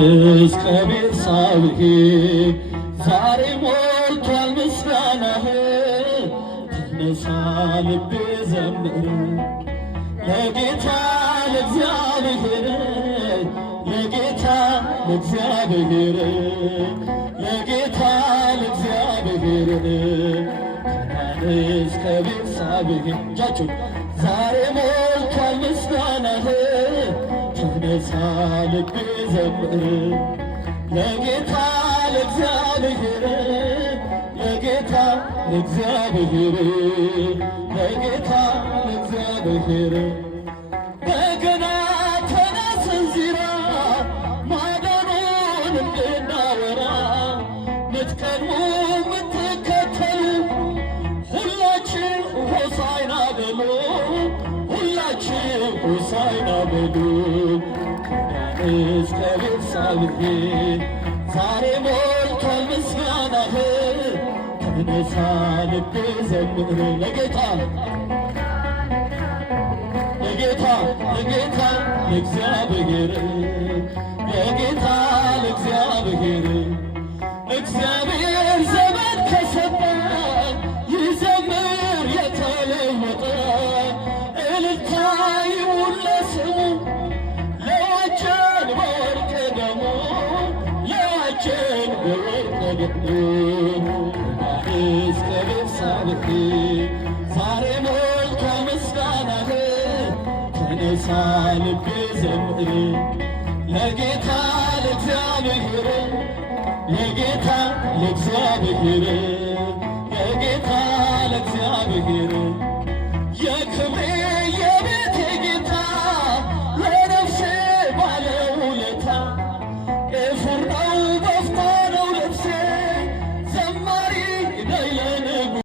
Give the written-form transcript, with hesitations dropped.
እስከ ቤርሳቤህ ዛሬ ሞልቷል ምስጋናህ። ተነሳ ልቤ ዘምር ለጌታ ለእግዚአብሔር ለጌታ ለእግዚአብሔር ለጌታ ለእግዚአብሔር ከዳን እስከ ቤርሳቤህ እጃችሁን ዛሬ ሞልቷል ምስጋናህ። ተነሳ ልቤ ዘምር ለጌታ ለእግዚአብሔር ለጌታ ለእግዚአብሔር ለጌታ ለእግዚአብሔር በገና ተነስ እንዚራ ማዳኑን እንድናወራ ምትቀድሙ ምትከተሉ ሁላችን ሆሳዕና በሉ ሁላችን ሆሳዕና በሉ። እስከ ቤርሳቤህ ዛሬ ሞልቷል ምስጋናህ። ተነሳ ልቤ ዘምር ለጌታ ለጌታ ለጌታ ለእግዚአብሔር ለጌታ ለእግዚአብሔር እግዚአብሔር ዘመን ከሰጠ ይዘምር የተለወጠ እልልታ ይሁን ለስሙ ለዋጀን በወርቅ ደሙ ለዋጀን በወርቅ ደሙ እስከ ቤርሳቤህ ዛሬ ሞልቷል ምስጋናህ። ተነሳ ልቤ ዘምር ለጌታ ለእግዚአብሔር ለጌታ ለእግዚአብሔር